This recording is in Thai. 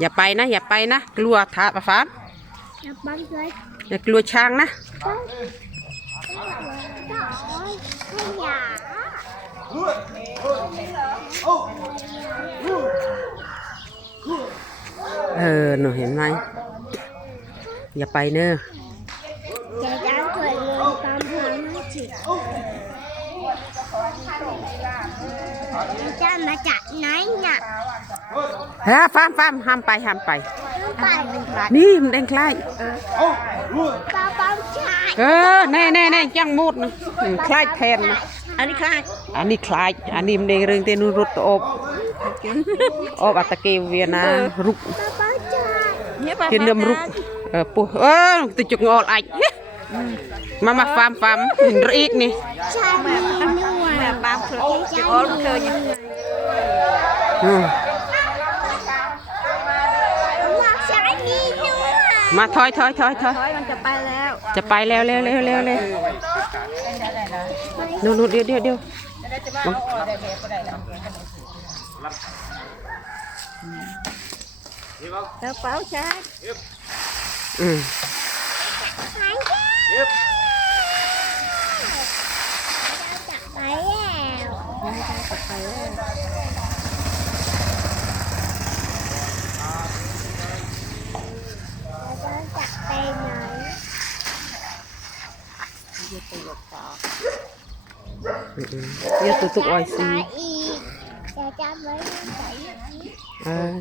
อย่าไปนะ อย่าไปนะ กลัวท้าปะฟ้าม Nhập bắn dưới อย่ากลัวช้างนะ Trời ơi, cái nhà เออหนูเห็นไหมอย่าไปเนอะ Chạy đáng tuổi người tam tháng nó chỉ Cha mà chạy nấy nè เฮ้ยฟ้ามฟ้ามห้ามไปห้ามไป Phải นี่มันแดงคล้าย Ba bóng chạy เออแน่แน่แน่จังมูดนะอืมคล้ายแทนนะ Anh đi khai อันนี้คล้ายอันนี้มันเดงเรื่องเตนุรุตอบอบอัตตะเกวเวียนะรุก Ba bóng chạy กินเดิมรุกเออปุ๊เออติจุกงอลไอมามาฟาร์มฟาร์มรีกนี่ Cha mẹ Mẹ ba phượt Cha ố lúc thơ nhỉ อืม Mà chạy đi nữa มาถอยถอยถอยถอย Thôi mình chụp bay leo จะไปแล้วเร็วเร็วเร็วเร็วนู่นนู่นเดี๋ยวเดี๋ยวเดี๋ยว Đỡ báo chạy อืม Hãy chứ Chạy leo Chạy tay này อืมอืมเดี๋ยวตุกตุกอ้อยซี Chạy y Chạy cha mới chạy y เออ